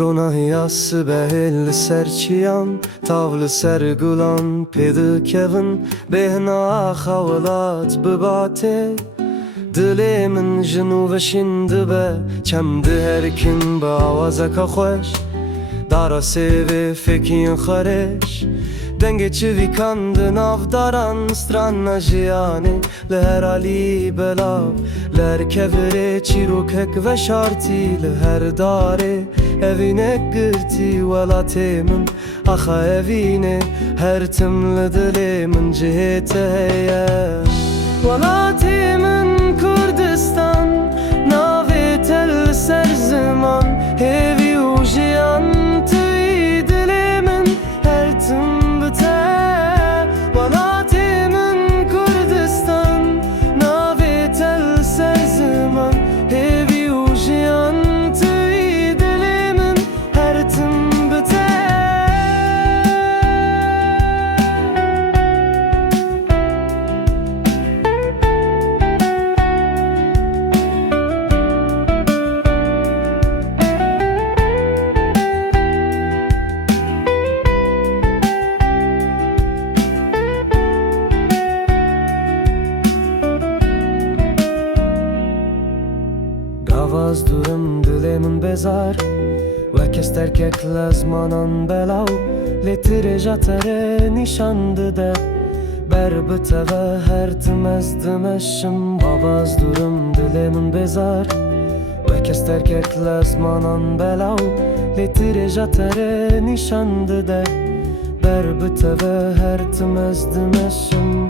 Rona hiyası behel serçiyan Tavlı sergulan pedi kevin Behna xavalat bibate Dilê min jin û veşîn dibe Çemdi her kim bi awazeka xweş Dara sêvê fekiyên xwereş Dengê çivî kan di navdaran Strana jiyanê li her alî belav Li her kevirê çîrokek veşartî Li her darê evînek girtî Welatê min axa evînê Her tim li dilê min cihê te heye Welatê min Kurdistan Navê te li ser ziman Hêvî û jiyan tûyî dilê min Her tim bi te Welatê min Kurdistan Navê te li ser ziman Hêvî û jiyan tûyî dilê min Her tim bi te Gavaz durum dilê min bezar Wekes terkek lezmanan belaw Lê tirêja te re nîşan dide Ber bi te ve her tim ez dimeşim Gavaz durum dilê min bezar Wekes terkek lezmanan belaw Lê tirêja te re nîşan dide Ber bi te ve her tim ez dimeşim